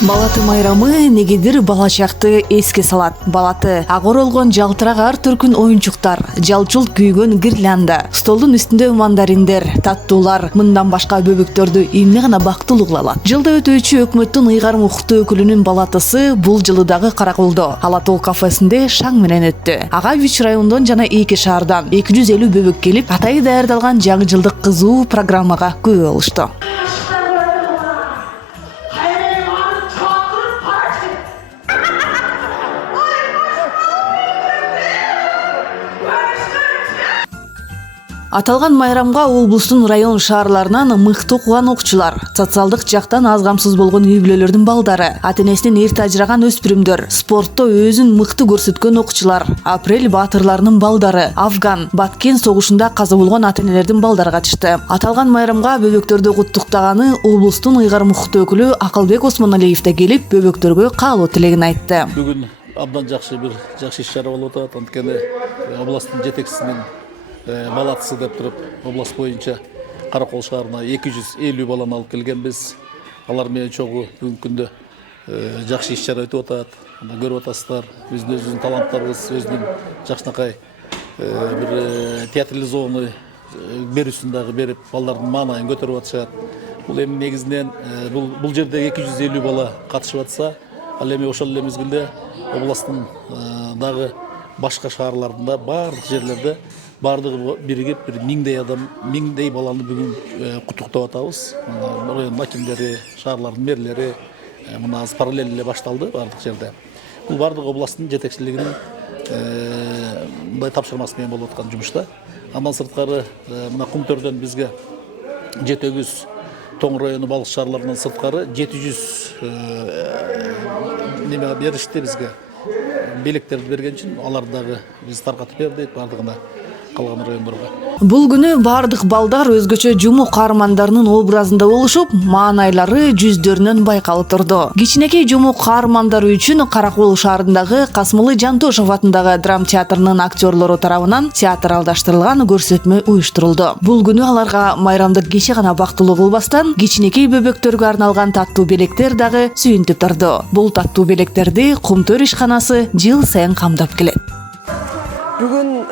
Балаты майрамы негедир бала чакты эске салат. Балаты ак оролгон жалтырак ар түркүн оюнчуктар, жалчулт күйгөн гирлянда, столдун үстүндө мандариндер, таттуулар, мындан башка бөбөктөрдү эмне гана бактылуу кыла алат. Жылда өтүүчү өкмөттүн ыйгарым укуктуу өкүлүнүн балатысы бул жылы дагы Караколдо Алатоо кафесинде шаң менен өттү. Ага 3 райондон жана 2 шаардан 250 бөбөк келип, атайы даярдалган жаңы жылдык кызуу программага күбө болушту. Аталган майрамга облустун район шаарларынан мыкты окуган окуучулар, социалдык жактан аз камсыз болгон үй бүлөлөрдүн балдары, ата-энесинен эрте ажыраган өспүрүмдөр, спортто өзүн мыкты көрсөткөн окуучулар, апрель баатырларынын балдары, Афган, Баткен согушунда каза болгон ата-энелердин балдары катышты. Аталган майрамга бөбөктөрдү куттуктаганы облустун ыйгарым укуктуу өкүлү Акылбек Осмоналиев да келип, бөбөктөргө каалоо тилегин айтты. Бүгүн абдан жакшы иш-чара болуп атат. Анткени областтын жетекчисинин балатысы деп туруп, область боюнча Каракол шаарына 250 баланы алып келгенбиз. Алар менен чогуу бүгүнкү күндө жакшы иш-чара өтүп атат. Көрүп атасыздар, өзүбүздүн таланттарыбыз өзүнүн жакшынакай бир театралдык зону берүүсүн дагы берип, балдардын маанайын көтөрүп атышат. Бул эми негизинен бул жерде 250 бала катышып атса, ал эми ошол эле мезгилде областтын дагы башка шаарларында, баардык жерлерде бардыгы биригип бир 1000 адам, 1000 баланы бүгүн куттуктап атабыз. Район акимдери, шаарлардын мэрлери мына азыр параллель эле башталды бардык жерде. Бул бардык областтын жетекчилигинин мындай тапшырмасы менен болуп аткан жумуш да. Андан сырткары мына Кумтөрдөн бизге Жетөгүз, Тоң району балык шаарларынан сырткары 700 неме беришти бизге. Белектерди берген үчүн аларды дагы биз таркатып бердик бардыгына. Калган райондорго. Бул күнү бардык балдар өзгөчө жуму каармандарынын образында болушуп, маанайлары жүздөрүнөн байкалып турду. Кичинекей жуму каармандары үчүн Каракол шаарындагы Касымалы Жантошов атындагы драм театрынын актерлору тарабынан театралдаштырылган көрсөтмө уюштурулду. Бул күнү аларга майрамдык кече гана бактылуу кылбастан, кичинекей бөбөктөргө арналган таттуу белектер дагы сүйүнтүп турду. Бул таттуу белектерди Кумтөр ишканасы жыл сайын камдап келет. Бүгүн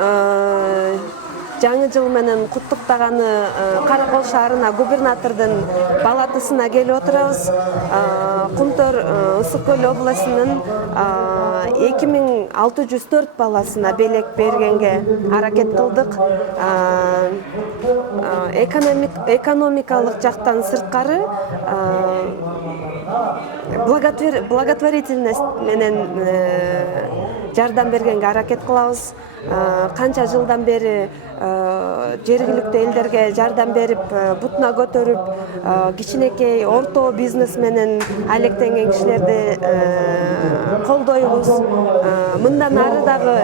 жаңы жыл менен куттуктаганы Каракол шаарына губернатордун балатысына келип отурабыз. Кумтөр Ысык Көл областынын 2604 баласына белек бергенге аракет кылдык. Экономикалык жактан сырткары благотворительность менен жардам бергенге аракет кылабыз. Канча жылдан бери жергиликтүү элдерге жардам берип, бутуна көтөрүп, кичинекей орто бизнес менен алектенген кишилерди колдойбуз. Мындан ары дагы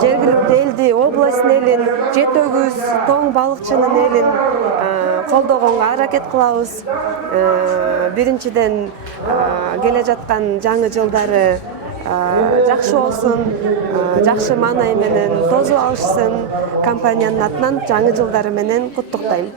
жергиликтүү элди, областтын элин, Жетөгүз, Тоң балыкчынын элин колдогонго аракет кылабыз. Биринчиден келе жаткан жаңы жылдары жакшы болсун, жакшы маанай менен тозуп алышсын. Компаниянын атынан жаңы жылдары менен куттуктайм.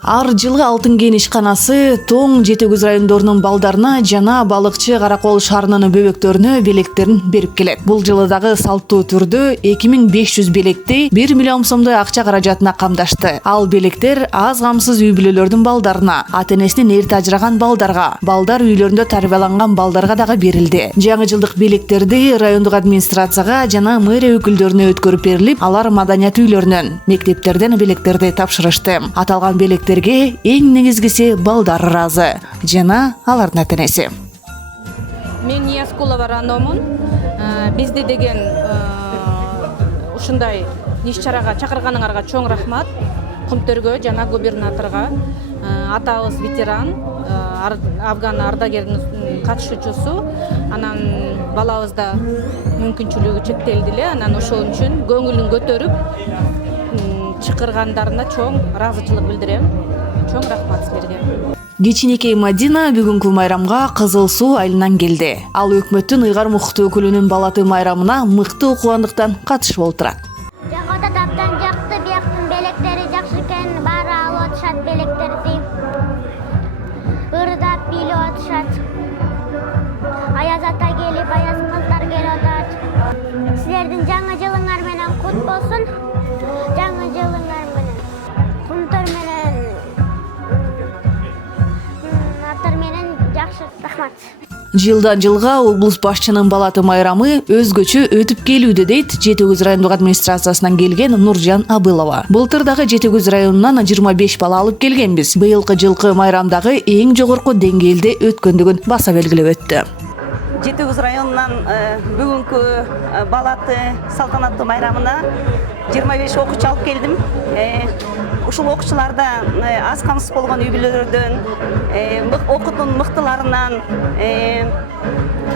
Ар жылы Алтын кен ишканасы Тоң, Жетөгүз райондорунун балдарына жана балыкчы Каракол шаарынын бөбөктөрүнө белектерин берип келет. Бул жылы дагы салттуу түрдө 2500 белекти 1 миллион сомдой акча каражатына камдашты. Ал белектер аз камсыз үй бүлөлөрдүн балдарына, ата-энесинен эрте ажыраган балдарга, балдар үйлөрүндө тарбияланган балдарга дагы берилди. Жаңы жылдык белектерди райондук администрацияга жана мэрия өкүлдөрүнө өткөрүп берилип, алар маданият үйлөрүнөн, мектептерден белектерди тапшырышты. Аталган белектерге эң негизгиси балдар ыраазы жана алардын ата-энеси. Мен Ияскулова Раномун. Бизди деген ушундай иш-чарага чакырганыңарга чоң рахмат. Кумтөргө жана губернаторго. Атабыз ветеран, Афган ардагердин катышуучусу. Анан балабыз да мүмкүнчүлүгү чектелди эле. Анан ошол үчүн көңүлүн көтөрүп чакыргандарына чоң ыраазычылык билдирем. Чоң рахмат силерге. Кичинекей Мадина бүгүнкү майрамга Кызыл Суу айылынан келди. Ал өкмөттүн ыйгарым укуктуу өкүлүнүн балаты майрамына мыкты окугандыктан катышып олтурат. Жагада таптан жакты, бияктын белектери жакшы экен, баары алып атышат белектерди. Ырдап бийлеп атышат. Жылдан жылга облус башчынын балаты майрамы өзгөчө өтүп келүүдө дейт Жети Өгүз райондук администрациясынан келген Нуржан Абылова. Былтыр дагы Жети Өгүз районунан 25 бала алып келгенбиз. Быйылкы жылкы майрамдагы эң жогорку деңгээлде өткөндүгүн баса белгилеп өттү. Жети Өгүз районунан бүгүнкү балаты салтанаттуу майрамына 25 окуучу алып келдим. Ушул окуучуларда аз камсыз болгон үй бүлөлөрдөн, окуутун мыктыларынан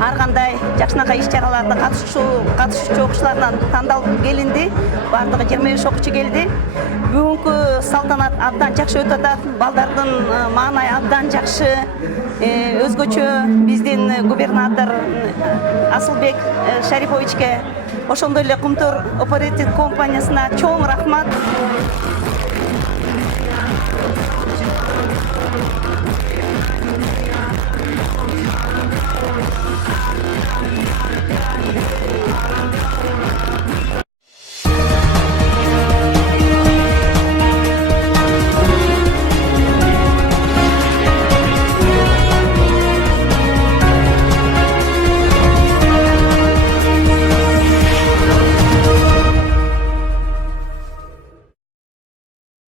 ар кандай жакшынакай иш-чараларда катышуучу окуучулардан тандалып келинди. Бардыгы 25 окуучу келди. Бүгүнкү салтанат абдан жакшы өтүп атат. Балдардын маанайы абдан жакшы. Өзгөчө биздин губернатор Асылбек Шарифовичке, ошондой эле Кумтөр оператив компаниясына чоң рахмат.